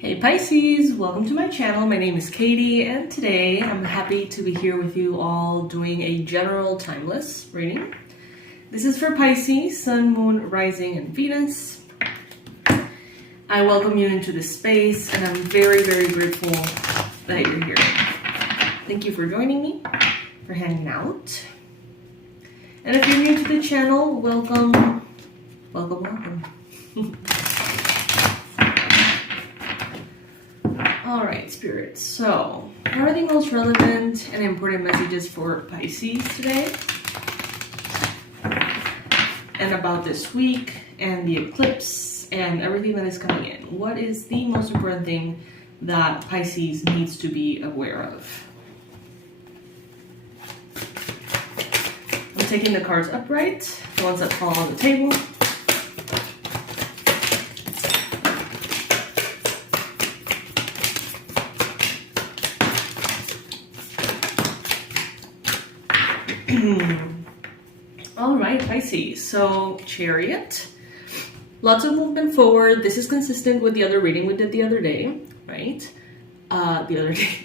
Hey Pisces, welcome to my channel. My name is Katie and today I'm happy to be here with you all doing a general timeless reading. This is for Pisces, Sun, Moon, Rising, and Venus. I welcome you into this space and I'm very, very grateful that you're here. Thank you for joining me, for hanging out. And if you're new to the channel, welcome, welcome, welcome. Alright, Spirit, so what are the most relevant and important messages for Pisces today? And about this week, and the eclipse, and everything that is coming in. What is the most important thing that Pisces needs to be aware of? I'm taking the cards upright, the ones that fall on the table. All right, Pisces, so Chariot, lots of movement forward. This is consistent with the other reading we did the other day, right?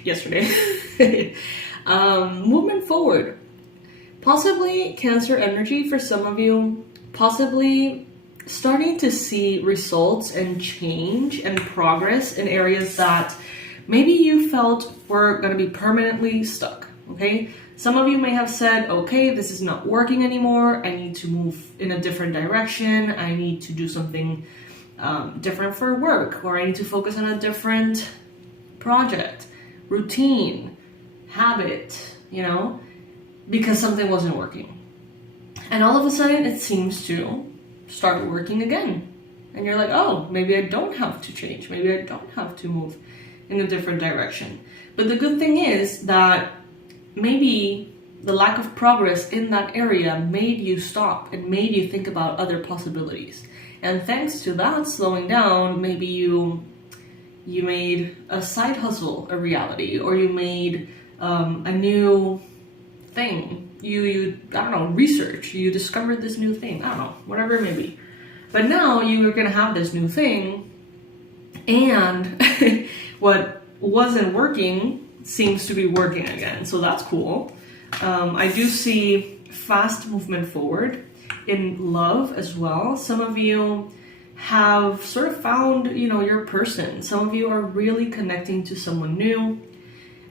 Yesterday. Movement forward, possibly Cancer energy for some of you, possibly starting to see results and change and progress in areas that maybe you felt were going to be permanently stuck, okay? Some of you may have said, okay, this is not working anymore. I need to move in a different direction. I need to do something different for work, or I need to focus on a different project, routine, habit, you know, because something wasn't working. And all of a sudden it seems to start working again. And you're like, oh, maybe I don't have to change. Maybe I don't have to move in a different direction. But the good thing is that maybe the lack of progress in that area made you stop and made you think about other possibilities. And thanks to that slowing down, maybe you made a side hustle a reality, or you made a new thing. You I don't know, research. You discovered this new thing. I don't know, whatever it may be. But now you're going to have this new thing, and what wasn't working seems to be working again, so that's cool. I do see fast movement forward in love as well. Some of you have sort of found, you know, your person. Some of you are really connecting to someone new.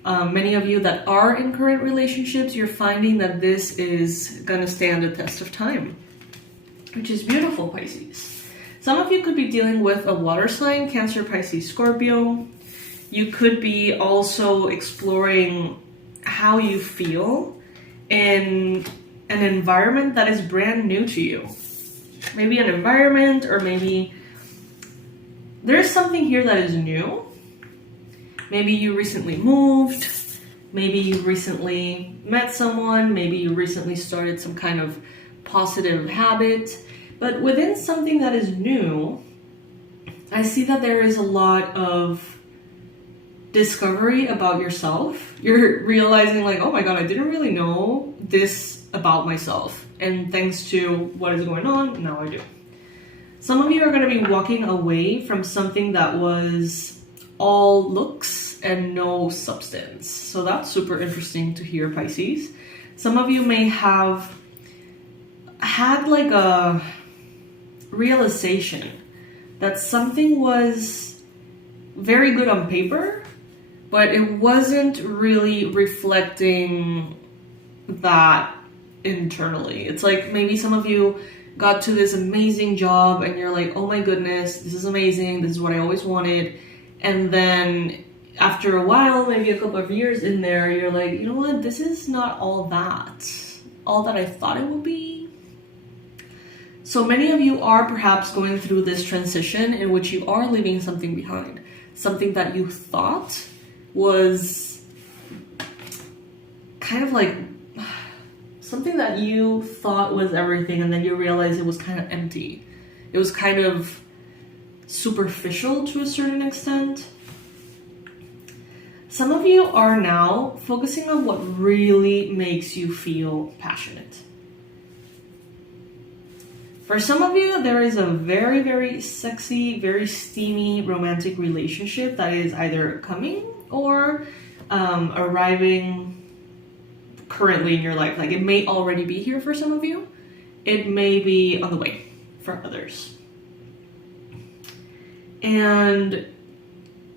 Many of you that are in current relationships, you're finding that this is gonna stand the test of time, which is beautiful, Pisces. Some of you could be dealing with a water sign, Cancer, Pisces, Scorpio. You could be also exploring how you feel in an environment that is brand new to you. Maybe an environment, or maybe there's something here that is new. Maybe you recently moved. Maybe you recently met someone. Maybe you recently started some kind of positive habit. But within something that is new, I see that there is a lot of discovery about yourself. You're realizing like, oh my god, I didn't really know this about myself, and thanks to what is going on, now I do. Some of you are going to be walking away from something that was all looks and no substance, so that's super interesting to hear, Pisces. Some of you may have had like a realization that something was very good on paper, but it wasn't really reflecting that internally. It's like maybe some of you got to this amazing job and you're like, oh my goodness, this is amazing, this is what I always wanted. And then after a while, maybe a couple of years in there, you're like, you know what, this is not all that I thought it would be. So many of you are perhaps going through this transition in which you are leaving something behind, something that you thought was kind of like something that you thought was everything, and then you realize it was kind of empty. It was kind of superficial to a certain extent. Some of you are now focusing on what really makes you feel passionate. For some of you, there is a very, very sexy, very steamy romantic relationship that is either coming or arriving currently in your life. Like, it may already be here for some of you. It may be on the way for others. And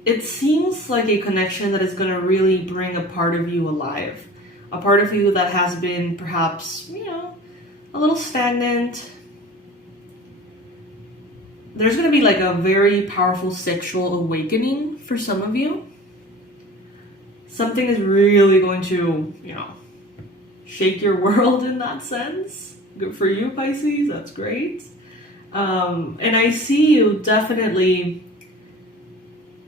it seems like a connection that is going to really bring a part of you alive. A part of you that has been perhaps, you know, a little stagnant. There's going to be like a very powerful sexual awakening for some of you. Something is really going to, you know, shake your world in that sense. Good for you, Pisces. That's great. And I see you definitely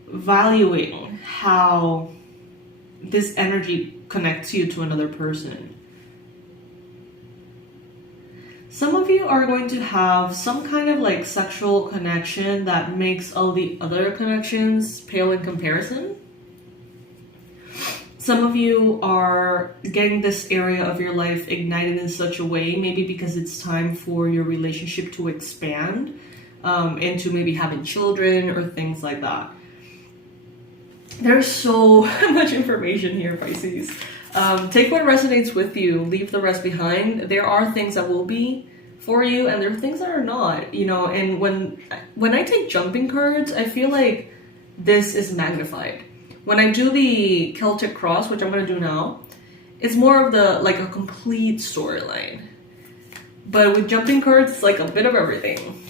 valuing how this energy connects you to another person. Some of you are going to have some kind of like sexual connection that makes all the other connections pale in comparison. Some of you are getting this area of your life ignited in such a way, maybe because it's time for your relationship to expand into maybe having children or things like that. There's so much information here, Pisces. Take what resonates with you, leave the rest behind. There are things that will be for you and there are things that are not, you know, and when I take jumping cards, I feel like this is magnified. When I do the Celtic cross, which I'm going to do now, it's more of the, like, a complete storyline. But with jumping cards, it's like a bit of everything.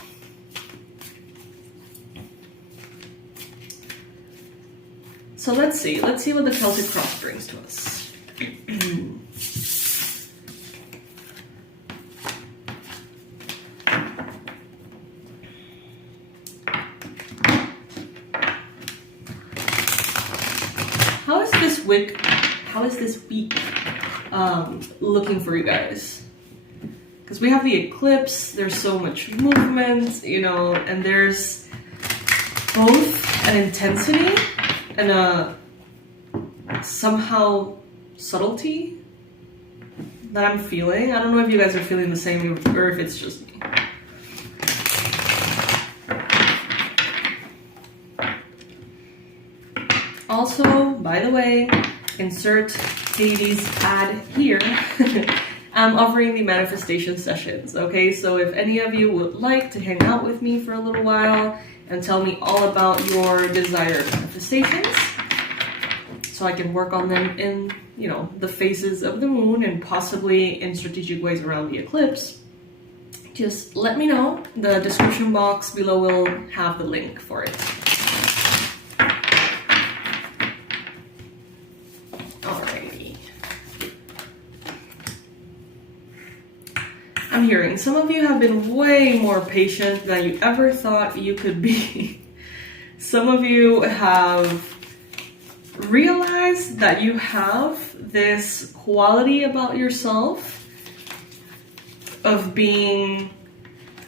So let's see what the Celtic cross brings to us. How is this week looking for you guys? Because we have the eclipse, there's so much movement, you know, and there's both an intensity and a somehow subtlety that I'm feeling. I don't know if you guys are feeling the same or if it's just me. Also, by the way, insert Katie's ad here. I'm offering the manifestation sessions, okay? So if any of you would like to hang out with me for a little while and tell me all about your desired manifestations, so I can work on them in, you know, the phases of the moon and possibly in strategic ways around the eclipse, just let me know. The description box below will have the link for it. I'm hearing some of you have been way more patient than you ever thought you could be. Some of you have realized that you have this quality about yourself of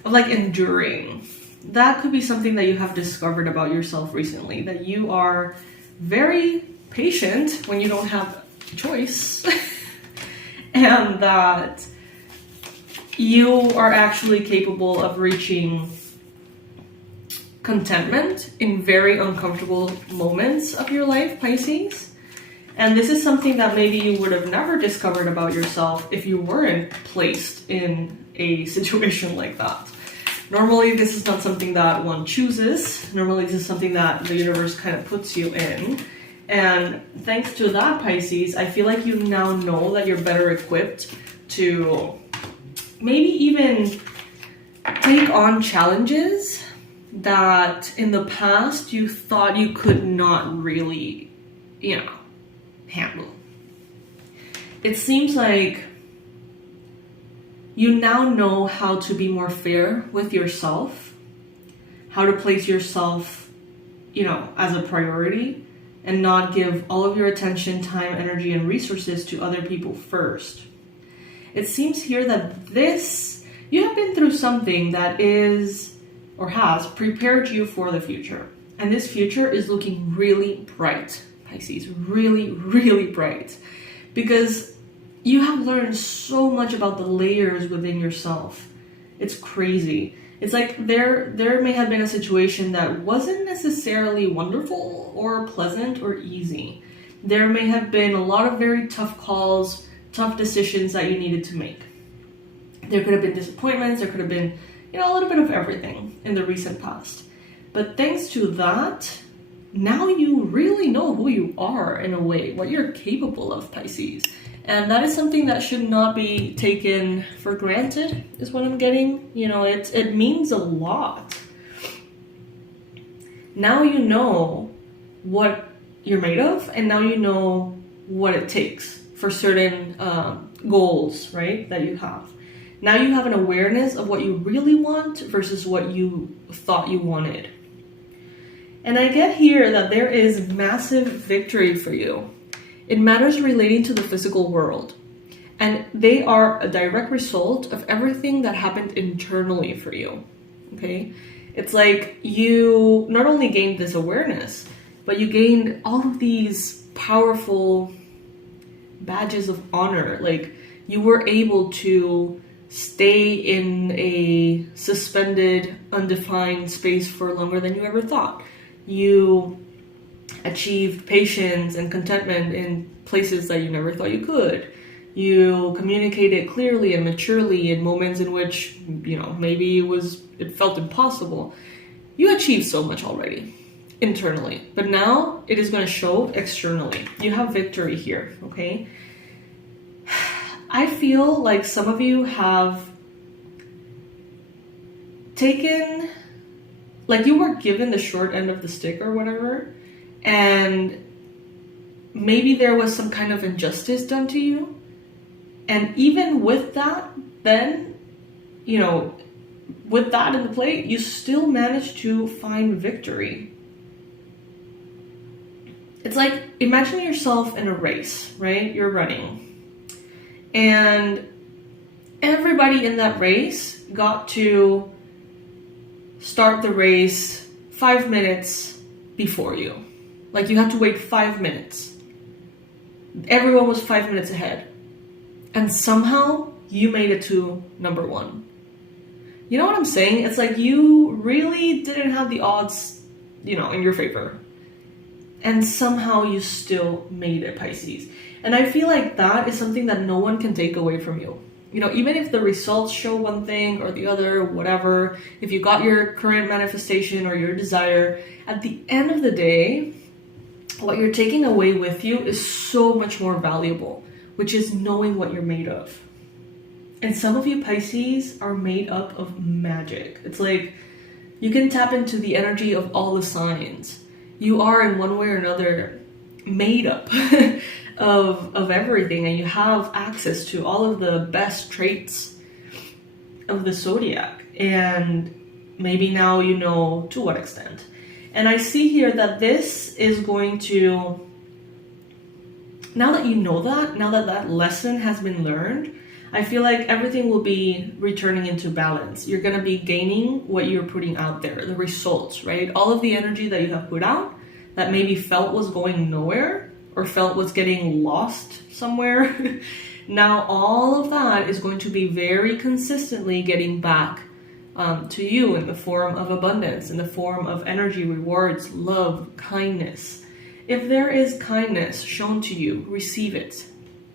like enduring. That could be something that you have discovered about yourself recently, that you are very patient when you don't have a choice and that you are actually capable of reaching contentment in very uncomfortable moments of your life, Pisces. And this is something that maybe you would have never discovered about yourself if you weren't placed in a situation like that. Normally, this is not something that one chooses. Normally, this is something that the universe kind of puts you in. And thanks to that, Pisces, I feel like you now know that you're better equipped to maybe even take on challenges that in the past you thought you could not really, you know, handle. It seems like you now know how to be more fair with yourself, how to place yourself, you know, as a priority and not give all of your attention, time, energy, and resources to other people first. It seems here that you have been through something that is or has prepared you for the future. And this future is looking really bright, Pisces, really, really bright. Because you have learned so much about the layers within yourself It's crazy. It's like there may have been a situation that wasn't necessarily wonderful or pleasant or easy. There may have been a lot of very tough calls, tough decisions that you needed to make. There could have been disappointments, there could have been, a little bit of everything in the recent past. But thanks to that, now you really know who you are in a way, what you're capable of, Pisces. And that is something that should not be taken for granted, is what I'm getting. It means a lot. Now you know what you're made of, and now you know what it takes for certain goals, right, that you have. Now you have an awareness of what you really want versus what you thought you wanted. And I get here that there is massive victory for you. It matters relating to the physical world. And they are a direct result of everything that happened internally for you. Okay? It's like you not only gained this awareness, but you gained all of these powerful badges of honor. Like, you were able to stay in a suspended, undefined space for longer than you ever thought. You achieved patience and contentment in places that you never thought you could. You communicated clearly and maturely in moments in which, maybe it felt impossible. You achieved so much already internally, but now it is going to show externally. You have victory here, okay? I feel like some of you have taken, like you were given the short end of the stick or whatever, and maybe there was some kind of injustice done to you. And even with that, then, with that in the plate, you still managed to find victory. It's like, imagine yourself in a race, right? You're running. And everybody in that race got to start the race 5 minutes before you. Like, you had to wait 5 minutes. Everyone was 5 minutes ahead. And somehow you made it to number 1. You know what I'm saying? It's like you really didn't have the odds, in your favor. And somehow you still made it, Pisces. And I feel like that is something that no one can take away from you. Even if the results show one thing or the other, whatever, if you got your current manifestation or your desire, at the end of the day, what you're taking away with you is so much more valuable, which is knowing what you're made of. And some of you, Pisces, are made up of magic. It's like you can tap into the energy of all the signs. You are, in one way or another, made up of everything, and you have access to all of the best traits of the zodiac. And maybe now you know to what extent. And I see here that this is going to, now that you know that, now that that lesson has been learned, I feel like everything will be returning into balance. You're going to be gaining what you're putting out there, the results, right? All of the energy that you have put out that maybe felt was going nowhere or felt was getting lost somewhere. Now all of that is going to be very consistently getting back to you in the form of abundance, in the form of energy, rewards, love, kindness. If there is kindness shown to you, receive it.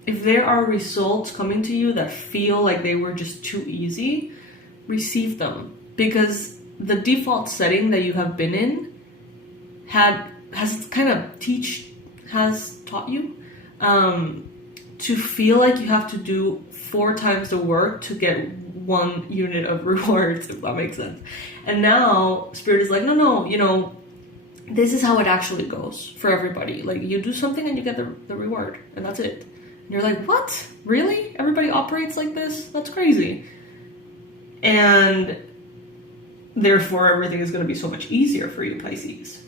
If there are results coming to you that feel like they were just too easy, receive them. Because the default setting that you have been in has taught you to feel like you have to do 4 times the work to get 1 unit of rewards, if that makes sense. And now Spirit is like, no, this is how it actually goes for everybody. Like, you do something and you get the reward, and that's it. And you're like, what? Really? Everybody operates like this? That's crazy. And therefore, everything is going to be so much easier for you, Pisces.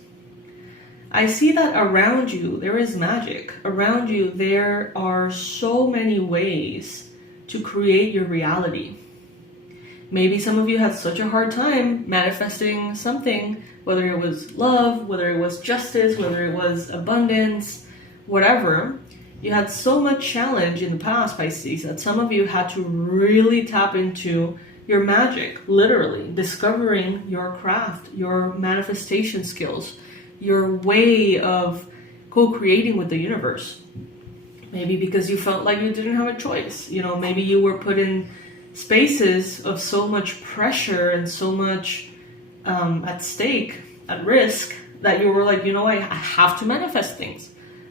I see that around you, there is magic. Around you, there are so many ways to create your reality. Maybe some of you had such a hard time manifesting something, whether it was love, whether it was justice, whether it was abundance, whatever. You had so much challenge in the past, Pisces, that some of you had to really tap into your magic, literally discovering your craft, your manifestation skills, your way of co-creating with the universe. Maybe because you felt like you didn't have a choice. You know, maybe you were put in spaces of so much pressure and so much at stake, at risk, that you were like, you know, I have to manifest things.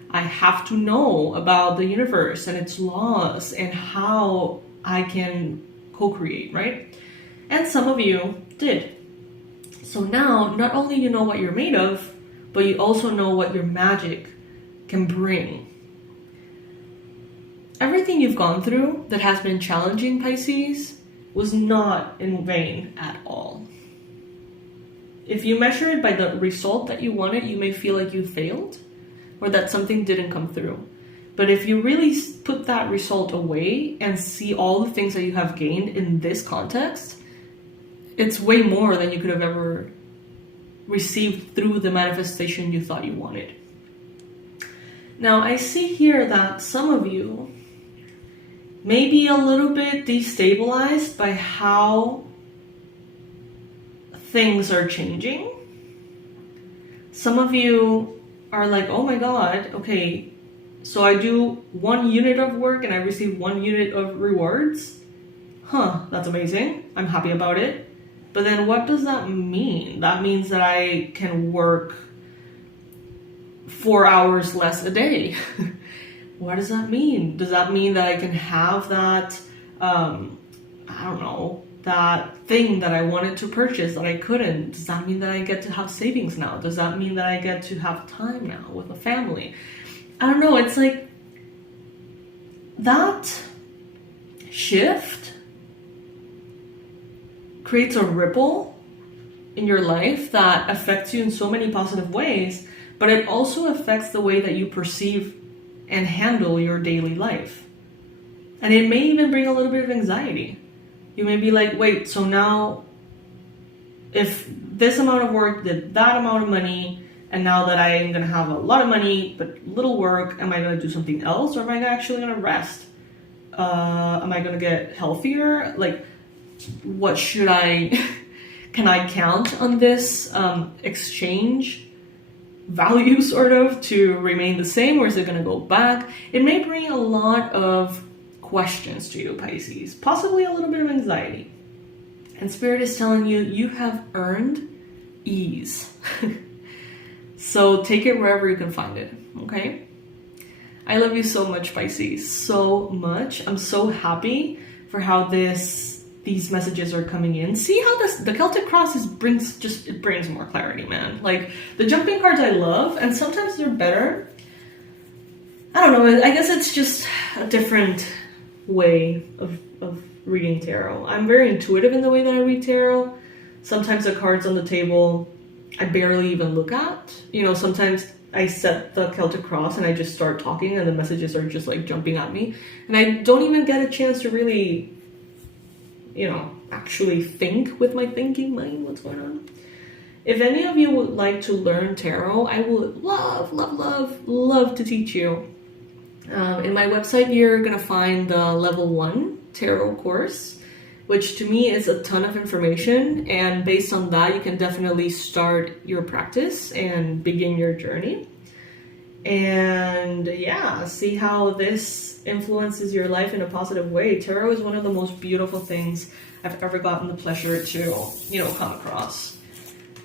I have to know about the universe and its laws and how I can co-create, right? And some of you did. So now, not only you know what you're made of, but you also know what your magic can bring. Everything you've gone through that has been challenging, Pisces, was not in vain at all. If you measure it by the result that you wanted, you may feel like you failed or that something didn't come through. But if you really put that result away and see all the things that you have gained in this context, it's way more than you could have ever received through the manifestation you thought you wanted. Now, I see here that some of you may be a little bit destabilized by how things are changing. Some of you are like, oh my God, okay, so I do 1 unit of work and I receive 1 unit of rewards? Huh, that's amazing. I'm happy about it. But then what does that mean? That means that I can work 4 hours less a day. What does that mean? Does that mean that I can have that, I don't know, that thing that I wanted to purchase that I couldn't? Does that mean that I get to have savings now? Does that mean that I get to have time now with a family? I don't know, it's like that shift creates a ripple in your life that affects you in so many positive ways, but it also affects the way that you perceive and handle your daily life. And it may even bring a little bit of anxiety. You may be like, wait, so now if this amount of work did that amount of money, and now that I'm gonna have a lot of money but little work, am I gonna do something else, or am I actually gonna rest? Am I gonna get healthier? Like, what should I, can I count on this exchange value sort of to remain the same, or is it going to go back? It may bring a lot of questions to you, Pisces, possibly a little bit of anxiety. And Spirit is telling you, you have earned ease. So take it wherever you can find it, okay? I love you so much, Pisces, so much. I'm so happy for how these messages are coming in. See how the Celtic crosses brings more clarity, man. Like, the jumping cards I love, and sometimes they're better. I don't know, I guess it's just a different way of reading tarot. I'm very intuitive in the way that I read tarot. Sometimes the cards on the table I barely even look at. You know, sometimes I set the Celtic cross and I just start talking and the messages are just like jumping at me. And I don't even get a chance to really, you know, actually think with my thinking mind what's going on. If any of you would like to learn tarot, I would love to teach you. In my website, you're gonna find the level 1 tarot course, which to me is a ton of information, and based on that, you can definitely start your practice and begin your journey. And yeah, see how this influences your life in a positive way. Tarot is one of the most beautiful things I've ever gotten the pleasure to, you know, come across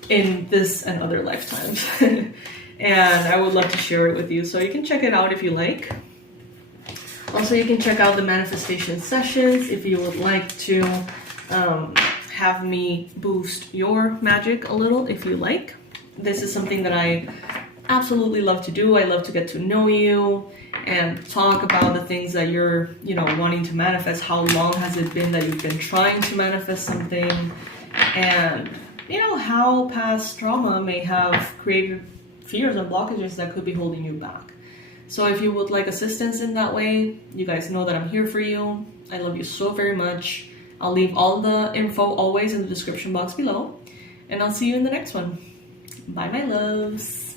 in this and other lifetimes. And I would love to share it with you, so you can check it out if you like. Also, you can check out the manifestation sessions if you would like to have me boost your magic a little, if you like. This is something that I absolutely love to do. I love to get to know you and talk about the things that you're, you know, wanting to manifest. How long has it been that you've been trying to manifest something? And, you know, how past trauma may have created fears and blockages that could be holding you back. So if you would like assistance in that way, you guys know that I'm here for you. I love you so very much. I'll leave all the info always in the description box below. And I'll see you in the next one. Bye, my loves.